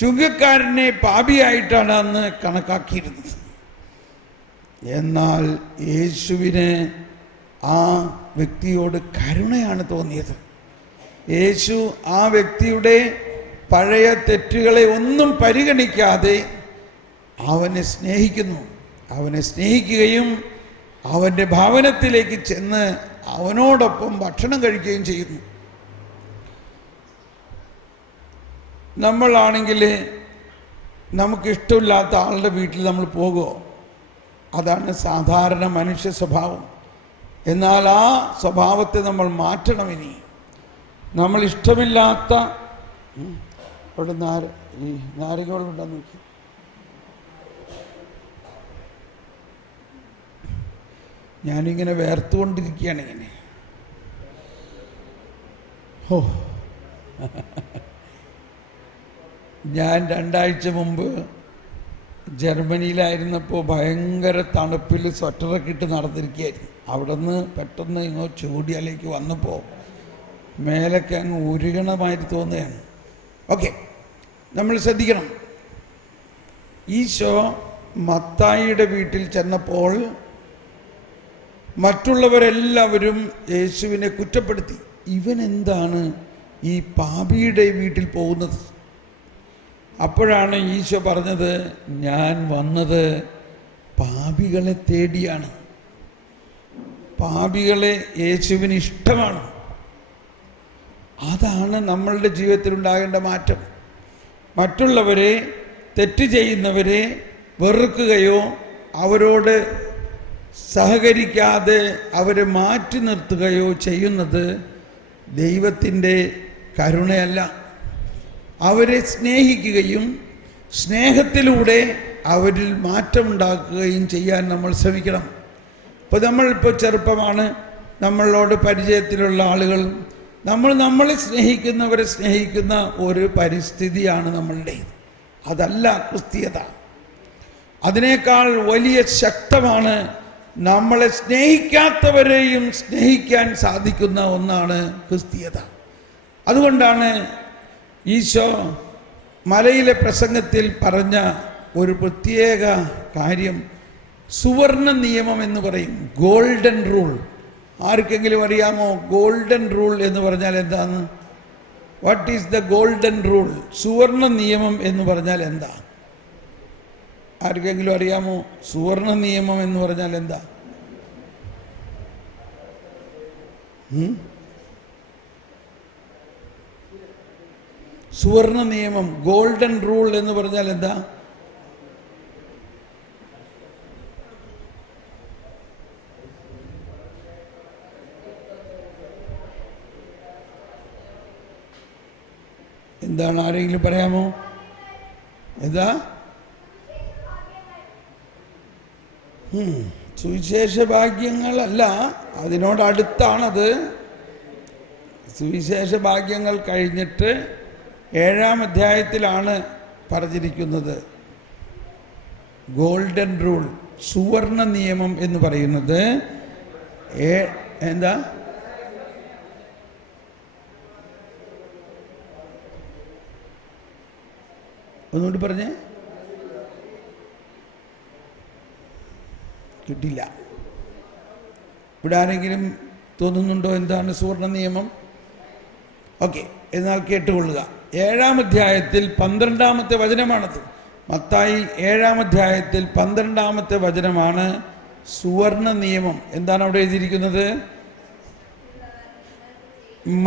ചുങ്കക്കാരനെ പാപിയായിട്ടാണ് അന്ന് കണക്കാക്കിയിരുന്നത്. എന്നാൽ യേശുവിന് ആ വ്യക്തിയോട് കരുണയാണ് തോന്നിയത്. യേശു ആ വ്യക്തിയുടെ പഴയ തെറ്റുകളെ ഒന്നും പരിഗണിക്കാതെ അവനെ സ്നേഹിക്കുന്നു. അവനെ സ്നേഹിക്കുകയും അവൻ്റെ ഭവനത്തിലേക്ക് ചെന്ന് അവനോടൊപ്പം ഭക്ഷണം കഴിക്കുകയും ചെയ്യുന്നു. നമ്മളാണെങ്കിൽ നമുക്കിഷ്ടമില്ലാത്ത ആളുടെ വീട്ടിൽ നമ്മൾ പോകുമോ? അതാണ് സാധാരണ മനുഷ്യ സ്വഭാവം. എന്നാൽ ആ സ്വഭാവത്തെ നമ്മൾ മാറ്റണം. ഇനി നമ്മൾ ഇഷ്ടമില്ലാത്ത അവിടെ ഈ നാരങ്ങളുണ്ടെന്ന് നോക്കി. ഞാനിങ്ങനെ വേർത്തുകൊണ്ടിരിക്കുകയാണ് ഇങ്ങനെ. ഓ, ഞാൻ 2 ആഴ്ച മുമ്പ് ജർമ്മനിയിലായിരുന്നപ്പോൾ ഭയങ്കര തണുപ്പിൽ സ്വെറ്ററൊക്കെ ഇട്ട് നടന്നിരിക്കുകയായിരുന്നു. അവിടെ നിന്ന് പെട്ടെന്ന് ഇങ്ങോട്ട് ചൂടിയാലേക്ക് വന്നപ്പോൾ മേലൊക്കെ അങ്ങ് ഉരുകണമായിട്ട് തോന്നുകയാണ്. ഓക്കെ, നമ്മൾ ശ്രദ്ധിക്കണം. ഈശോ മത്തായിയുടെ വീട്ടിൽ ചെന്നപ്പോൾ മറ്റുള്ളവരെല്ലാവരും യേശുവിനെ കുറ്റപ്പെടുത്തി. ഇവൻ എന്താണ് ഈ പാപിയുടെ വീട്ടിൽ പോകുന്നത്? അപ്പോഴാണ് ഈശോ പറഞ്ഞത്, ഞാൻ വന്നത് പാപികളെ തേടിയാണ്. പാപികളെ യേശുവിന് ഇഷ്ടമാണ്. അതാണ് നമ്മളുടെ ജീവിതത്തിൽ ഉണ്ടാകേണ്ട മാറ്റം. മറ്റുള്ളവരെ, തെറ്റ് ചെയ്യുന്നവരെ വെറുക്കുകയോ അവരോട് സഹകരിക്കാതെ അവരെ മാറ്റി നിർത്തുകയോ ചെയ്യുന്നത് ദൈവത്തിൻ്റെ കരുണയല്ല. അവരെ സ്നേഹിക്കുകയും സ്നേഹത്തിലൂടെ അവരിൽ മാറ്റമുണ്ടാക്കുകയും ചെയ്യാൻ നമ്മൾ ശ്രമിക്കണം. ഇപ്പോൾ നമ്മളിപ്പോൾ ചെറുപ്പമാണ്, നമ്മളോട് പരിചയത്തിലുള്ള ആളുകൾ, നമ്മളെ സ്നേഹിക്കുന്നവരെ സ്നേഹിക്കുന്ന ഒരു പരിസ്ഥിതിയാണ് നമ്മളുടെ. അതല്ല ക്രിസ്തീയത. അതിനേക്കാൾ വലിയ ശക്തമാണ് നമ്മളെ സ്നേഹിക്കാത്തവരെയും സ്നേഹിക്കാൻ സാധിക്കുന്ന ഒന്നാണ് ക്രിസ്തീയത. അതുകൊണ്ടാണ് ഈശോ മലയിലെ പ്രസംഗത്തിൽ പറഞ്ഞ ഒരു പ്രത്യേക കാര്യം സുവർണ നിയമം എന്ന് പറയും, ഗോൾഡൻ റൂൾ. ആർക്കെങ്കിലും അറിയാമോ ഗോൾഡൻ റൂൾ എന്ന് പറഞ്ഞാൽ എന്താന്ന്? What is the golden rule? സുവർണ നിയമം എന്ന് പറഞ്ഞാൽ എന്താ? ആർക്കെങ്കിലും അറിയാമോ സുവർണ നിയമം എന്ന് പറഞ്ഞാൽ എന്താ? സുവർണ നിയമം, ഗോൾഡൻ റൂൾ എന്ന് പറഞ്ഞാൽ എന്താ? എന്താണ്? ആരെങ്കിലും പറയാമോ? എന്താ? സുവിശേഷ ഭാഗ്യങ്ങളല്ല, അതിനോടടുത്താണത്. സുവിശേഷ ഭാഗ്യങ്ങൾ കഴിഞ്ഞിട്ട് 7-ാം അധ്യായത്തിലാണ് പറഞ്ഞിരിക്കുന്നത് ഗോൾഡൻ റൂൾ, സുവർണ നിയമം എന്ന് പറയുന്നത്. എന്താ? ഒന്നുകൂടി പറഞ്ഞേ. കിട്ടില്ല. ഇവിടെ ആരെങ്കിലും തോന്നുന്നുണ്ടോ എന്താണ് സുവർണ നിയമം? ഓക്കെ, എന്നാൽ കേട്ടുകൊള്ളുക. 7-ാം അധ്യായത്തിൽ 12-ാമത്തെ വചനമാണത്. മത്തായി 7-ാം അധ്യായത്തിൽ 12-ാമത്തെ വചനമാണ് സുവർണ നിയമം. എന്താണ് അവിടെ എഴുതിയിരിക്കുന്നത്?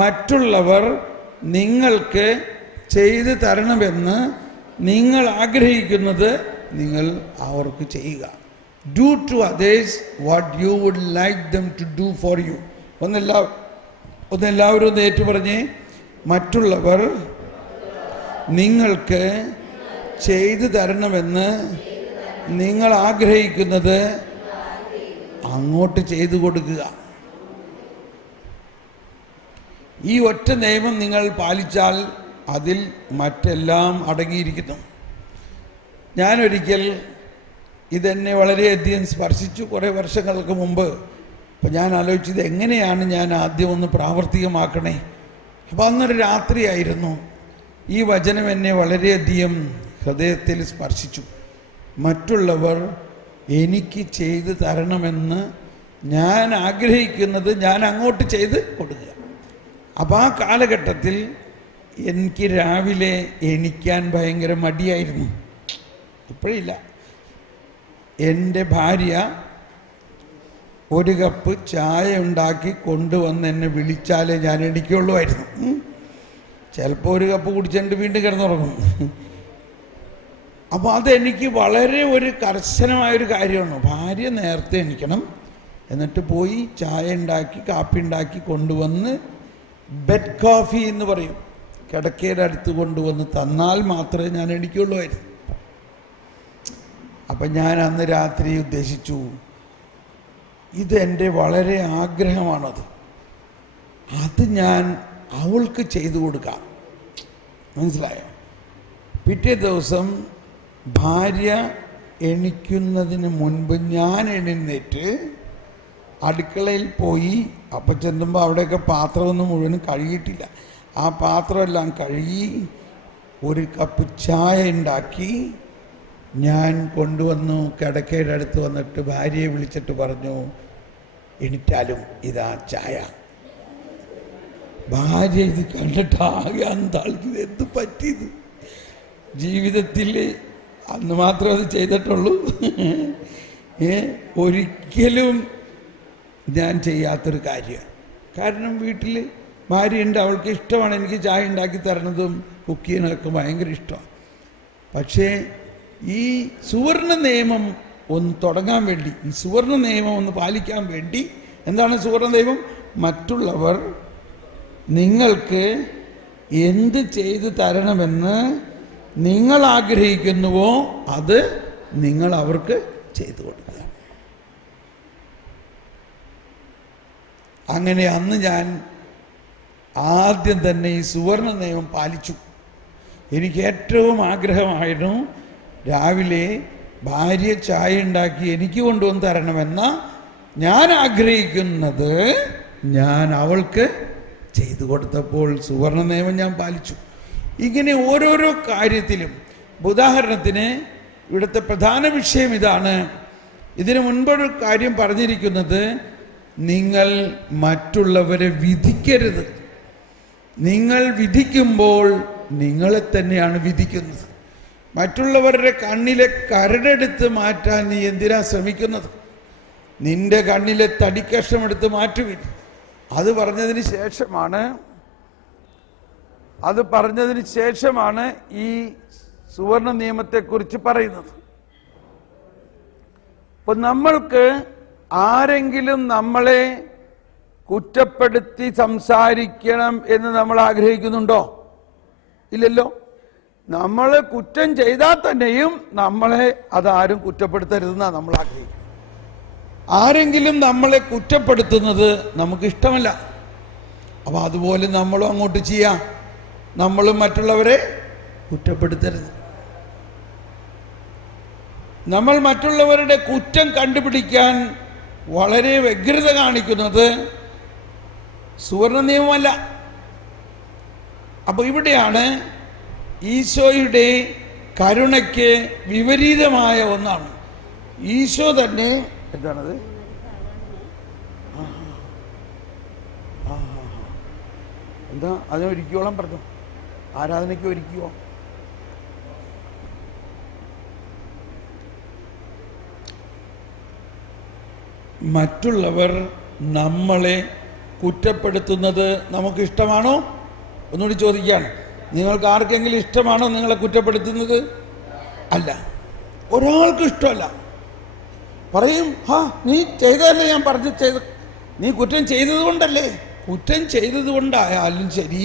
മറ്റുള്ളവർ നിങ്ങൾക്ക് ചെയ്തു തരണമെന്ന് നിങ്ങൾ ആഗ്രഹിക്കുന്നത് നിങ്ങൾ അവർക്ക് ചെയ്യുക. Do to others what you would like them to do for you. ഒന്നെല്ലാവരും ഒന്ന് ഏറ്റു പറഞ്ഞേ. മറ്റുള്ളവർ നിങ്ങൾക്ക് ചെയ്തു തരണമെന്ന് നിങ്ങൾ ആഗ്രഹിക്കുന്നത് അങ്ങോട്ട് ചെയ്തു കൊടുക്കുക. ഈ ഒറ്റ നിയമം നിങ്ങൾ പാലിച്ചാൽ അതിൽ മറ്റെല്ലാം അടങ്ങിയിരിക്കുന്നു. ഞാനൊരിക്കൽ ഇതെന്നെ വളരെയധികം സ്പർശിച്ചു കുറേ വർഷങ്ങൾക്ക് മുമ്പ്. അപ്പോൾ ഞാൻ ആലോചിച്ചത് എങ്ങനെയാണ് ഞാൻ ആദ്യം ഒന്ന് പ്രാവർത്തികമാക്കണേ. അപ്പോൾ അന്നൊരു രാത്രിയായിരുന്നു. ഈ വചനം എന്നെ വളരെയധികം ഹൃദയത്തിൽ സ്പർശിച്ചു. മറ്റുള്ളവർ എനിക്ക് ചെയ്തു തരണമെന്ന് ഞാൻ ആഗ്രഹിക്കുന്നത് ഞാൻ അങ്ങോട്ട് ചെയ്ത് കൊടുക്കുക. അപ്പോൾ ആ കാലഘട്ടത്തിൽ എനിക്ക് രാവിലെ എണീക്കാൻ ഭയങ്കര മടിയായിരുന്നു. ഇപ്പോഴില്ല. എൻ്റെ ഭാര്യ ഒരു കപ്പ് ചായ ഉണ്ടാക്കി കൊണ്ടുവന്ന് എന്നെ വിളിച്ചാലേ ഞാൻ എണീക്കുള്ളൂമായിരുന്നു. ചിലപ്പോൾ ഒരു കപ്പ് കുടിച്ചിട്ട് വീണ്ടും കിടന്നുറങ്ങും. അപ്പോൾ അതെനിക്ക് വളരെ ഒരു കർശനമായൊരു കാര്യമാണ്. ഭാര്യ നേരത്തെ എണീക്കണം, എന്നിട്ട് പോയി ചായ ഉണ്ടാക്കി കാപ്പി ഉണ്ടാക്കി കൊണ്ടുവന്ന് ബെഡ് കോഫി എന്ന് പറയും, കിടക്കയുടെ അടുത്ത് കൊണ്ടുവന്ന് തന്നാൽ മാത്രമേ ഞാൻ എണീക്കുള്ളൂമായിരുന്നു. അപ്പം ഞാൻ അന്ന് രാത്രി ഉദ്ദേശിച്ചു, ഇതെൻ്റെ വളരെ ആഗ്രഹമാണത്, അത് ഞാൻ അവൾക്ക് ചെയ്തു കൊടുക്കാം. മനസ്സിലായോ? പിറ്റേ ദിവസം ഭാര്യ എണീക്കുന്നതിന് മുൻപ് ഞാൻ എഴുന്നേറ്റ് അടുക്കളയിൽ പോയി. അപ്പം ചെല്ലുമ്പോൾ അവിടെയൊക്കെ പാത്രമൊന്നും മുഴുവനും കഴുകിയിട്ടില്ല. ആ പാത്രമെല്ലാം കഴുകി ഒരു കപ്പ് ചായ ഉണ്ടാക്കി ഞാൻ കൊണ്ടുവന്നു. കിടക്കയുടെ അടുത്ത് വന്നിട്ട് ഭാര്യയെ വിളിച്ചിട്ട് പറഞ്ഞു, എണീറ്റാലും ഇതാ ചായ. ഭാര്യ ഇത് കണ്ടിട്ട് ആകെ അന്താളിച്ചത്, എന്ത് പറ്റിയത്? ജീവിതത്തിൽ അന്ന് മാത്രമേ അത് ചെയ്തിട്ടുള്ളൂ. ഒരിക്കലും ഞാൻ ചെയ്യാത്തൊരു കാര്യമാണ്. കാരണം വീട്ടിൽ ഭാര്യയുണ്ട്, അവൾക്ക് ഇഷ്ടമാണ് എനിക്ക് ചായ ഉണ്ടാക്കി തരണതും കുക്ക് ചെയ്യാനൊക്കെ ഭയങ്കര ഇഷ്ടമാണ്. പക്ഷേ ഈ സുവർണ നിയമം ഒന്ന് തുടങ്ങാൻ വേണ്ടി, ഈ സുവർണ നിയമം ഒന്ന് പാലിക്കാൻ വേണ്ടി, എന്താണ് സുവർണ നിയമം? മറ്റുള്ളവർ നിങ്ങൾക്ക് എന്ത് ചെയ്തു തരണമെന്ന് നിങ്ങൾ ആഗ്രഹിക്കുന്നുവോ അത് നിങ്ങൾ അവർക്ക് ചെയ്തു കൊടുക്കുക. അങ്ങനെ അന്ന് ഞാൻ ആദ്യം തന്നെ ഈ സുവർണ നിയമം പാലിച്ചു. എനിക്ക് ഏറ്റവും ആഗ്രഹമായിരുന്നു രാവിലെ ഭാര്യ ചായ ഉണ്ടാക്കി എനിക്ക് കൊണ്ടുവന്ന് തരണമെന്ന ഞാൻ ആഗ്രഹിക്കുന്നത് ഞാൻ അവൾക്ക് ചെയ്തു കൊടുത്തപ്പോൾ സുവർണ നിയമം ഞാൻ പാലിച്ചു. ഇങ്ങനെ ഓരോരോ കാര്യത്തിലും, ഉദാഹരണത്തിന് ഇവിടുത്തെ പ്രധാന വിഷയം ഇതാണ്. ഇതിനു മുൻപൊരു കാര്യം പറഞ്ഞിരിക്കുന്നത്, നിങ്ങൾ മറ്റുള്ളവരെ വിധിക്കരുത്. നിങ്ങൾ വിധിക്കുമ്പോൾ നിങ്ങളെ തന്നെയാണ് വിധിക്കുന്നത്. മറ്റുള്ളവരുടെ കണ്ണിലെ കരടെടുത്ത് മാറ്റാൻ നീ എന്തിനാ ശ്രമിക്കുന്നത്? നിന്റെ കണ്ണിലെ തടിക്കഷ്ണം എടുത്ത് മാറ്റുവിൻ. അത് പറഞ്ഞതിന് ശേഷമാണ് ഈ സുവർണ നിയമത്തെക്കുറിച്ച് പറയുന്നത്. അപ്പൊ നമ്മൾക്ക് ആരെങ്കിലും നമ്മളെ കുറ്റപ്പെടുത്തി സംസാരിക്കണം എന്ന് നമ്മൾ ആഗ്രഹിക്കുന്നുണ്ടോ? ഇല്ലല്ലോ. നമ്മൾ കുറ്റം ചെയ്താൽ തന്നെയും നമ്മളെ അതാരും കുറ്റപ്പെടുത്തരുതെന്നാണ് നമ്മൾ ആഗ്രഹിക്കുന്നത്. ആരെങ്കിലും നമ്മളെ കുറ്റപ്പെടുത്തുന്നത് നമുക്കിഷ്ടമല്ല. അപ്പോൾ അതുപോലെ നമ്മളും അങ്ങോട്ട് ചെയ്യാം. നമ്മളും മറ്റുള്ളവരെ കുറ്റപ്പെടുത്തരുത്. നമ്മൾ മറ്റുള്ളവരുടെ കുറ്റം കണ്ടുപിടിക്കാൻ വളരെ വ്യഗ്രത കാണിക്കുന്നത് സുവർണ നിയമമല്ല. അപ്പോൾ ഇവിടെയാണ് ഈശോയുടെ കരുണയ്ക്ക് വിപരീതമായ ഒന്നാണ്. ഈശോ തന്നെ എന്താണത്? എന്താ അതിനൊരുക്കിയോളം പറഞ്ഞു, ആരാധനയ്ക്ക് ഒരുക്കിയോ? മറ്റുള്ളവർ നമ്മളെ കുറ്റപ്പെടുത്തുന്നത് നമുക്ക് ഇഷ്ടമാണോ? ഒന്നുകൂടി ചോദിക്കുകയാണ്, നിങ്ങൾക്ക് ആർക്കെങ്കിലും ഇഷ്ടമാണോ നിങ്ങളെ കുറ്റപ്പെടുത്തുന്നത്? അല്ല, ഒരാൾക്കും ഇഷ്ടമല്ല. പറയും, നീ ചെയ്തതല്ലേ ഞാൻ പറഞ്ഞു ചെയ്ത്, നീ കുറ്റം ചെയ്തത് കൊണ്ടല്ലേ. കുറ്റം ചെയ്തത് കൊണ്ടായാലും ശരി,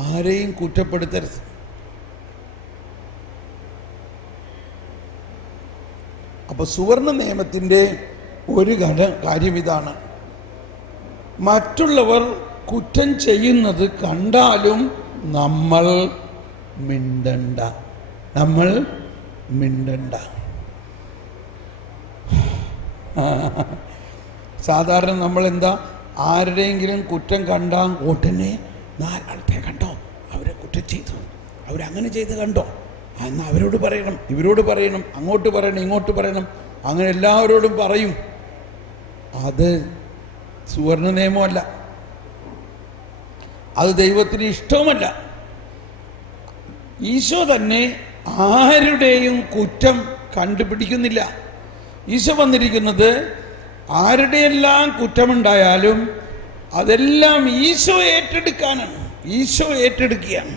ആരെയും കുറ്റപ്പെടുത്തരുത്. അപ്പൊ സുവർണ നിയമത്തിൻ്റെ ഒരു കാര്യം ഇതാണ്, മറ്റുള്ളവർ കുറ്റം ചെയ്യുന്നത് കണ്ടാലും നമ്മൾ മിണ്ടണ്ട. സാധാരണ നമ്മൾ എന്താ, ആരുടെയെങ്കിലും കുറ്റം കണ്ടാൽ ഉടനെ നാലാളത്തെ കണ്ടോ അവരെ കുറ്റം ചെയ്തു, അവരങ്ങനെ ചെയ്ത് കണ്ടോ? എന്നാൽ അവരോട് പറയണം, ഇവരോട് പറയണം, അങ്ങോട്ട് പറയണം, ഇങ്ങോട്ട് പറയണം, അങ്ങനെ എല്ലാവരോടും പറയും. അത് സുവർണ നിയമമല്ല, അത് ദൈവത്തിന് ഇഷ്ടവുമല്ല. ഈശോ തന്നെ ആരുടെയും കുറ്റം കണ്ടുപിടിക്കുന്നില്ല. ഈശോ വന്നിരിക്കുന്നത് ആരുടെയെല്ലാം കുറ്റമുണ്ടായാലും അതെല്ലാം ഈശോ ഏറ്റെടുക്കാനാണ്. ഈശോ ഏറ്റെടുക്കുകയാണ്.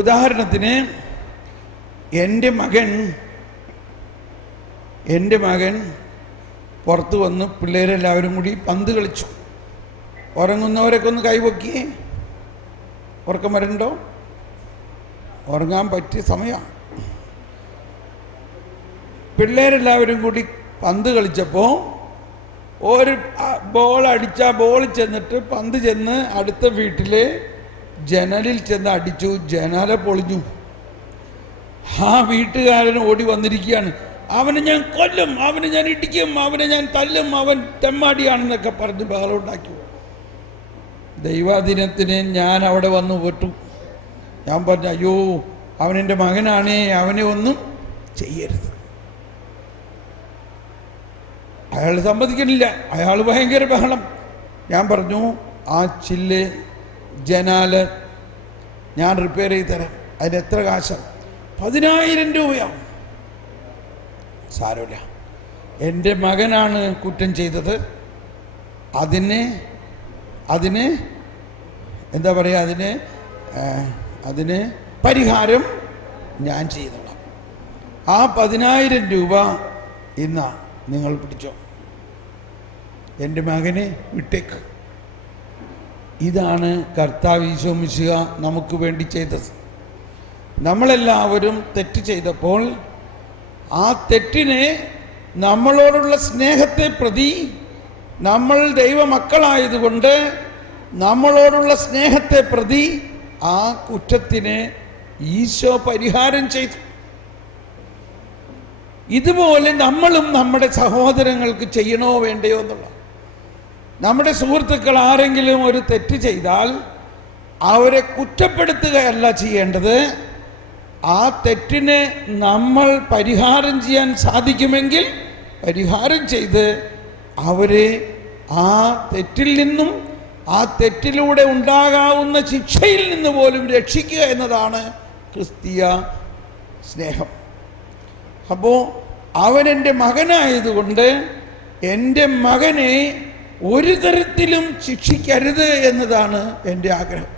ഉദാഹരണത്തിന് എൻ്റെ മകൻ പുറത്ത് വന്ന് പിള്ളേരെല്ലാവരും കൂടി പന്ത് കളിച്ചു. ഉറങ്ങുന്നവരൊക്കെ ഒന്ന് കൈവക്കിയേ. ഉറക്കം വരണ്ടോ? ഉറങ്ങാൻ പറ്റിയ സമയമാണ്. പിള്ളേരെല്ലാവരും കൂടി പന്ത് കളിച്ചപ്പോൾ ഒരു ബോൾ അടിച്ച ബോൾ ചെന്നിട്ട് പന്ത് ചെന്ന് അടുത്ത വീട്ടിലെ ജനലിൽ ചെന്ന് അടിച്ചു. ജനാല പൊളിഞ്ഞു. ആ വീട്ടുകാരൻ ഓടി വന്നിരിക്കുകയാണ്. അവനെ ഞാൻ കൊല്ലും, അവനെ ഞാൻ ഇടിക്കും, അവനെ ഞാൻ തല്ലും, അവൻ തെമ്മാടിയാണെന്നൊക്കെ പറഞ്ഞ് ബഹളം ഉണ്ടാക്കി. ദൈവാധീനത്തിന് ഞാൻ അവിടെ വന്ന് പെട്ടു. ഞാൻ പറഞ്ഞു, അയ്യോ അവനെൻ്റെ മകനാണേ, അവനെ ഒന്നും ചെയ്യരുത്. അയാൾ സമ്മതിക്കുന്നില്ല. അയാൾ ഭയങ്കര ബഹളം. ഞാൻ പറഞ്ഞു, ആ ചില്ല് ജനാല് ഞാൻ റിപ്പയർ ചെയ്ത് തരാം. അതിന് എത്ര കാശാണ്? 10,000 രൂപയാവും. സാരമില്ല, എൻ്റെ മകനാണ് കുറ്റം ചെയ്തത്, അതിന് എന്താ പറയുക, അതിന് പരിഹാരം ഞാൻ ചെയ്തോളാം. ആ 10,000 രൂപ ഇന്ന് നിങ്ങൾ പിടിച്ചോ, എൻ്റെ മകനെ വിട്ടേക്ക്. ഇതാണ് കർത്താവ് ഈശോ മിശിഹ നമുക്ക് വേണ്ടി ചെയ്തത്. നമ്മളെല്ലാവരും തെറ്റ് ചെയ്തപ്പോൾ ആ തെറ്റിനെ നമ്മളോടുള്ള സ്നേഹത്തെ പ്രതി, നമ്മൾ ദൈവമക്കളായതുകൊണ്ട് നമ്മളോടുള്ള സ്നേഹത്തെ പ്രതി ആ കുറ്റത്തിന് ഈശോ പരിഹാരം ചെയ്തു. ഇതുപോലെ നമ്മളും നമ്മുടെ സഹോദരങ്ങൾക്ക് ചെയ്യണോ വേണ്ടയോ എന്നുള്ള. നമ്മുടെ സുഹൃത്തുക്കൾ ആരെങ്കിലും ഒരു തെറ്റ് ചെയ്താൽ അവരെ കുറ്റപ്പെടുത്തുകയല്ല ചെയ്യേണ്ടത്. ആ തെറ്റിന് നമ്മൾ പരിഹാരം ചെയ്യാൻ സാധിക്കുമെങ്കിൽ പരിഹാരം ചെയ്ത് അവരെ ആ തെറ്റിൽ നിന്നും ആ തെറ്റിലൂടെ ഉണ്ടാകാവുന്ന ശിക്ഷയിൽ നിന്ന് പോലും രക്ഷിക്കുക എന്നതാണ് ക്രിസ്തീയ സ്നേഹം. അപ്പോൾ അവനെൻ്റെ മകനായതുകൊണ്ട് എൻ്റെ മകനെ ഒരു തരത്തിലും ശിക്ഷിക്കരുത് എന്നതാണ് എൻ്റെ ആഗ്രഹം.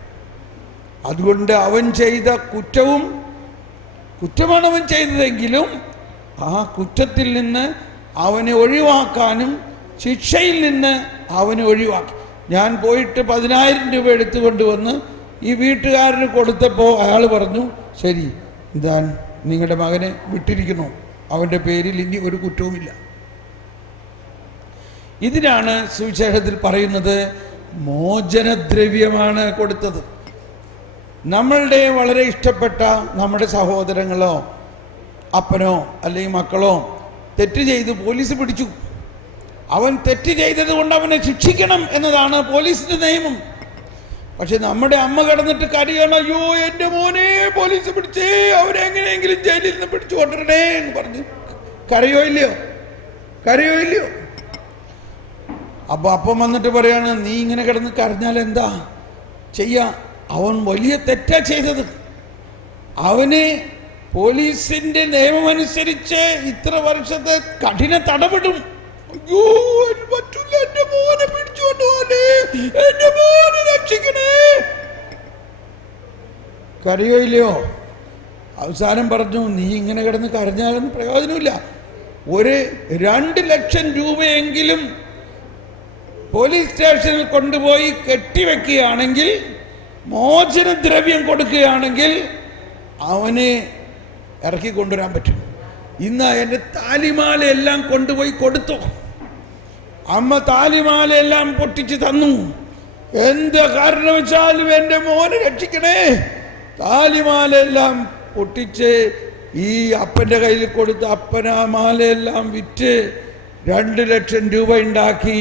അതുകൊണ്ട് അവൻ ചെയ്ത കുറ്റമാണ് അവൻ ചെയ്തതെങ്കിലും ആ കുറ്റത്തിൽ നിന്ന് അവനെ ഒഴിവാക്കാനും ശിക്ഷയിൽ നിന്ന് അവനെ ഒഴിവാക്കി. ഞാൻ പോയിട്ട് 10,000 രൂപ എടുത്തുകൊണ്ട് വന്ന് ഈ വീട്ടുകാരന് കൊടുത്തപ്പോൾ അയാൾ പറഞ്ഞു, ശരി, ഞാൻ നിങ്ങളുടെ മകനെ വിട്ടിരിക്കുന്നു, അവൻ്റെ പേരിൽ ഇനി ഒരു കുറ്റവുമില്ല. ഇതിനാണ് സുവിശേഷത്തിൽ പറയുന്നത് മോചനദ്രവ്യമാണ് കൊടുത്തത്. നമ്മളുടെ വളരെ ഇഷ്ടപ്പെട്ട നമ്മുടെ സഹോദരങ്ങളോ അപ്പനോ അല്ലെങ്കിൽ മക്കളോ തെറ്റ് ചെയ്ത് പോലീസ് പിടിച്ചു. അവൻ തെറ്റ് ചെയ്തത് കൊണ്ട് അവനെ ശിക്ഷിക്കണം എന്നതാണ് പോലീസിൻ്റെ നിയമം. പക്ഷെ നമ്മുടെ അമ്മ കിടന്നിട്ട് കരയാണ്, അയ്യോ എൻ്റെ മോനെ പോലീസ് പിടിച്ചേ, അവരെ എങ്ങനെയെങ്കിലും ജയിലിൽ നിന്ന് പിടിച്ചു കൊണ്ടിരണേ എന്ന് പറഞ്ഞ് കരയോ ഇല്ലയോ? അപ്പോൾ അപ്പം വന്നിട്ട് പറയാണ്, നീ ഇങ്ങനെ കിടന്ന് കരഞ്ഞാൽ എന്താ ചെയ്യാ? അവൻ വലിയ തെറ്റാ ചെയ്തത്. അവന് പോലീസിന്റെ നിയമമനുസരിച്ച് ഇത്ര വർഷത്തെ കഠിന തടവിടും. അയ്യോ പറ്റില്ല, എന്റെ മോനെ പിടിച്ചോണ്ട് പോലെ, എന്റെ മോനെ രക്ഷിക്കണേ. കരയോ ഇല്ലയോ? അവസാനം പറഞ്ഞു, നീ ഇങ്ങനെ കിടന്ന് കരഞ്ഞാലൊന്നും പ്രയോജനമില്ല. ഒരു 2 ലക്ഷം രൂപയെങ്കിലും പോലീസ് സ്റ്റേഷനിൽ കൊണ്ടുപോയി കെട്ടിവെക്കുകയാണെങ്കിൽ, മോചനദ്രവ്യം കൊടുക്കുകയാണെങ്കിൽ അവനെ ഇറക്കിക്കൊണ്ടുവരാൻ പറ്റും. ഇന്ന് എൻ്റെ താലിമാലയെല്ലാം കൊണ്ടുപോയി കൊടുത്തു. അമ്മ താലിമാലയെല്ലാം പൊട്ടിച്ച് തന്നു. എന്ത് കാരണവശാലും എൻ്റെ മോനെ രക്ഷിക്കണേ. താലിമാലയെല്ലാം പൊട്ടിച്ച് ഈ അപ്പൻ്റെ കയ്യിൽ കൊടുത്ത് അപ്പൻ ആ മാലയെല്ലാം വിറ്റ് 2 ലക്ഷം രൂപ ഉണ്ടാക്കി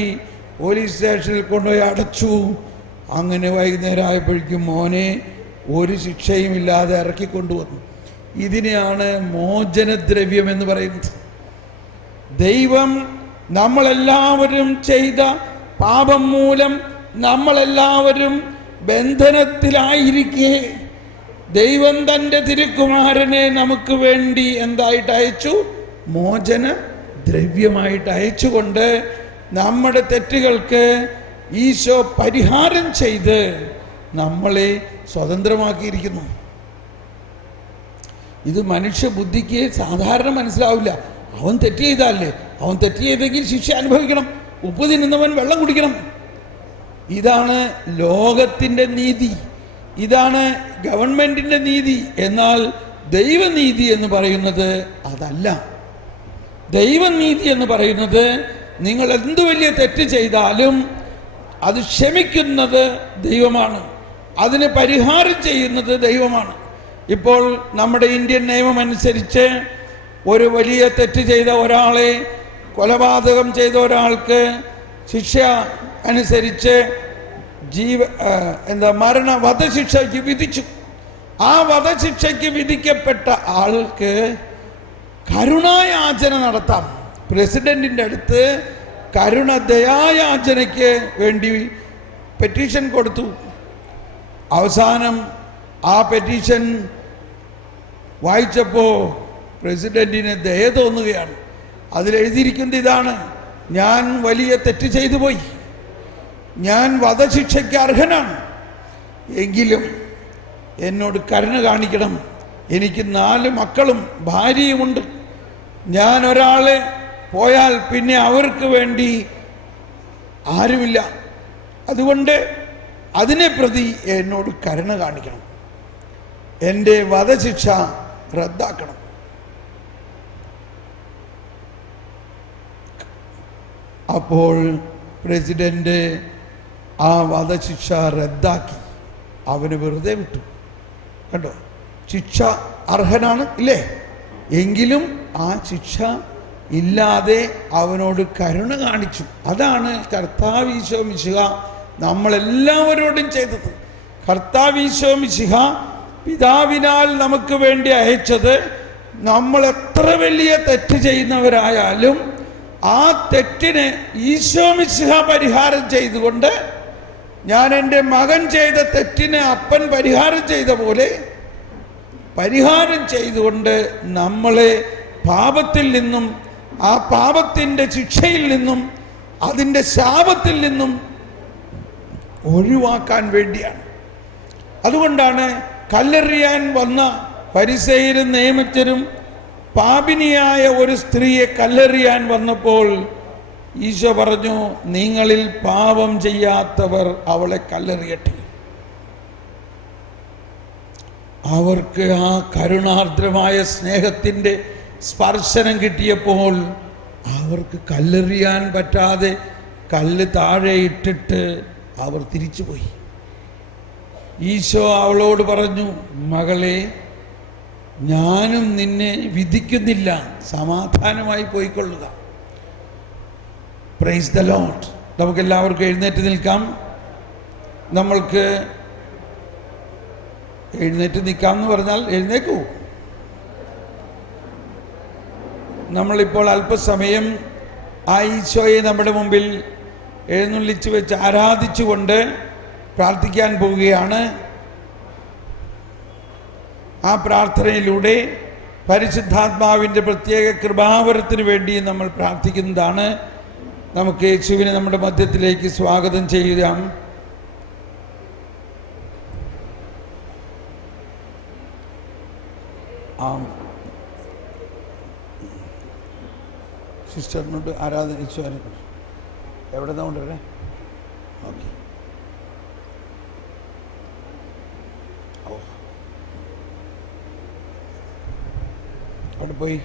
പോലീസ് സ്റ്റേഷനിൽ കൊണ്ടുപോയി അടച്ചു. അങ്ങനെ വൈകുന്നേരം ആയപ്പോഴേക്കും മോനെ ഒരു ശിക്ഷയുമില്ലാതെ ഇറക്കിക്കൊണ്ടുവന്നു. ഇതിനെയാണ് മോചനദ്രവ്യം എന്ന് പറയുന്നത്. ദൈവം നമ്മളെല്ലാവരും ചെയ്ത പാപം മൂലം നമ്മളെല്ലാവരും ബന്ധനത്തിലായിരിക്കെ ദൈവം തൻ്റെ തിരുക്കുമാരനെ നമുക്ക് വേണ്ടി എന്തായിട്ട് അയച്ചു? മോചന ദ്രവ്യമായിട്ട് അയച്ചുകൊണ്ട് നമ്മുടെ തെറ്റുകൾക്ക് ഈശോ പരിഹാരം ചെയ്ത് നമ്മളെ സ്വതന്ത്രമാക്കിയിരിക്കുന്നു. ഇത് മനുഷ്യബുദ്ധിക്ക് സാധാരണ മനസ്സിലാവില്ല. അവൻ തെറ്റ് ചെയ്താലേ, അവൻ തെറ്റ് ചെയ്തെങ്കിൽ ശിക്ഷ അനുഭവിക്കണം, ഉപ്പ് തിന്നുന്നവൻ വെള്ളം കുടിക്കണം. ഇതാണ് ലോകത്തിൻ്റെ നീതി, ഇതാണ് ഗവൺമെൻറ്റിൻ്റെ നീതി. എന്നാൽ ദൈവനീതി എന്ന് പറയുന്നത് അതല്ല. ദൈവനീതി എന്ന് പറയുന്നത് നിങ്ങൾ എന്ത് വലിയ തെറ്റ് ചെയ്താലും അത് ക്ഷമിക്കുന്നത് ദൈവമാണ്, അതിന് പരിഹാരം ചെയ്യുന്നത് ദൈവമാണ്. ഇപ്പോൾ നമ്മുടെ ഇന്ത്യൻ നിയമം അനുസരിച്ച് ഒരു വലിയ തെറ്റ് ചെയ്ത ഒരാളെ, കൊലപാതകം ചെയ്ത ഒരാൾക്ക് ശിക്ഷ അനുസരിച്ച് വധശിക്ഷയ്ക്ക് വിധിച്ചു. ആ വധശിക്ഷയ്ക്ക് വിധിക്കപ്പെട്ട ആൾക്ക് കരുണായാചന നടത്താം. പ്രസിഡന്റിൻ്റെ അടുത്ത് ദയായാചനയ്ക്ക് വേണ്ടി പെറ്റീഷൻ കൊടുത്തു. അവസാനം ആ പെറ്റീഷൻ വായിച്ചപ്പോൾ പ്രസിഡന്റിന് ദയ തോന്നുകയാണ്. അതിലെഴുതിയിരിക്കുന്നത് ഇതാണ്: ഞാൻ വലിയ തെറ്റ് ചെയ്തു പോയി, ഞാൻ വധശിക്ഷയ്ക്ക് അർഹനാണ്, എങ്കിലും എന്നോട് കരുണ കാണിക്കണം. എനിക്ക് 4 മക്കളും ഭാര്യയുമുണ്ട്. ഞാൻ ഒരാളെ പോയാൽ പിന്നെ അവർക്ക് വേണ്ടി ആരുമില്ല. അതുകൊണ്ട് അതിനെ പ്രതി എന്നോട് കരുണ കാണിക്കണം, എൻ്റെ വധശിക്ഷ റദ്ദാക്കണം. അപ്പോൾ പ്രസിഡന്റ് ആ വധശിക്ഷ റദ്ദാക്കി, അവന് വെറുതെ വിട്ടു. കണ്ടോ, ശിക്ഷ അർഹനാണ് ഇല്ലേ, എങ്കിലും ആ ശിക്ഷ ഇല്ലാതെ അവനോട് കരുണ കാണിച്ചു. അതാണ് കർത്താവ് ഈശോ മിശിഹ നമ്മളെല്ലാവരോടും ചെയ്തത്. കർത്താവ് ഈശോ മിശിഹ പിതാവിനാൽ നമുക്ക് വേണ്ടി അയച്ചത്, നമ്മൾ എത്ര വലിയ തെറ്റ് ചെയ്യുന്നവരായാലും ആ തെറ്റിന് ഈശോ മിശിഹ പരിഹാരം ചെയ്തുകൊണ്ട്, ഞാൻ എൻ്റെ മകൻ ചെയ്ത തെറ്റിന് അപ്പൻ പരിഹാരം ചെയ്ത പോലെ പരിഹാരം ചെയ്തുകൊണ്ട് നമ്മളെ പാപത്തിൽ നിന്നും, ആ പാപത്തിൻ്റെ ശിക്ഷയിൽ നിന്നും, അതിൻ്റെ ശാപത്തിൽ നിന്നും ഒഴിവാക്കാൻ വേണ്ടിയാണ്. അതുകൊണ്ടാണ് കല്ലെറിയാൻ വന്ന ഫരിസേയരും നിയമജ്ഞരും പാപിനിയായ ഒരു സ്ത്രീയെ കല്ലെറിയാൻ വന്നപ്പോൾ ഈശോ പറഞ്ഞു, നിങ്ങളിൽ പാപം ചെയ്യാത്തവർ അവളെ കല്ലെറിയട്ടെ. അവർക്ക് ആ കരുണാർദ്രമായ സ്നേഹത്തിൻ്റെ സ്പർശനം കിട്ടിയപ്പോൾ അവർക്ക് കല്ലെറിയാൻ പറ്റാതെ കല്ല് താഴെ ഇട്ടിട്ട് അവർ തിരിച്ചുപോയി. ഈശോ അവളോട് പറഞ്ഞു, മകളെ, ഞാനും നിന്നെ വിധിക്കുന്നില്ല, സമാധാനമായി പോയിക്കൊള്ളുക. Praise the Lord. നമുക്കെല്ലാവർക്കും എഴുന്നേറ്റ് നിൽക്കാം. നമ്മൾക്ക് എഴുന്നേറ്റ് നിൽക്കാം എന്ന് പറഞ്ഞാൽ എഴുന്നേക്കൂ. നമ്മളിപ്പോൾ അല്പസമയം ആ ഈശോയെ നമ്മുടെ മുമ്പിൽ എഴുന്നള്ളിച്ച് വെച്ച് ആരാധിച്ചുകൊണ്ട് പ്രാർത്ഥിക്കാൻ പോവുകയാണ്. ആ പ്രാർത്ഥനയിലൂടെ പരിശുദ്ധാത്മാവിൻ്റെ പ്രത്യേക കൃപാവരത്തിന് വേണ്ടി നമ്മൾ പ്രാർത്ഥിക്കുന്നതാണ്. നമുക്ക് യേശുവിനെ നമ്മുടെ മധ്യത്തിലേക്ക് സ്വാഗതം ചെയ്യാം. സിസ്റ്ററിനോട് ആരാധന എവിടെ നിന്നാ കൊണ്ടുവരേ? ഓക്കെ, അവിടെ പോയി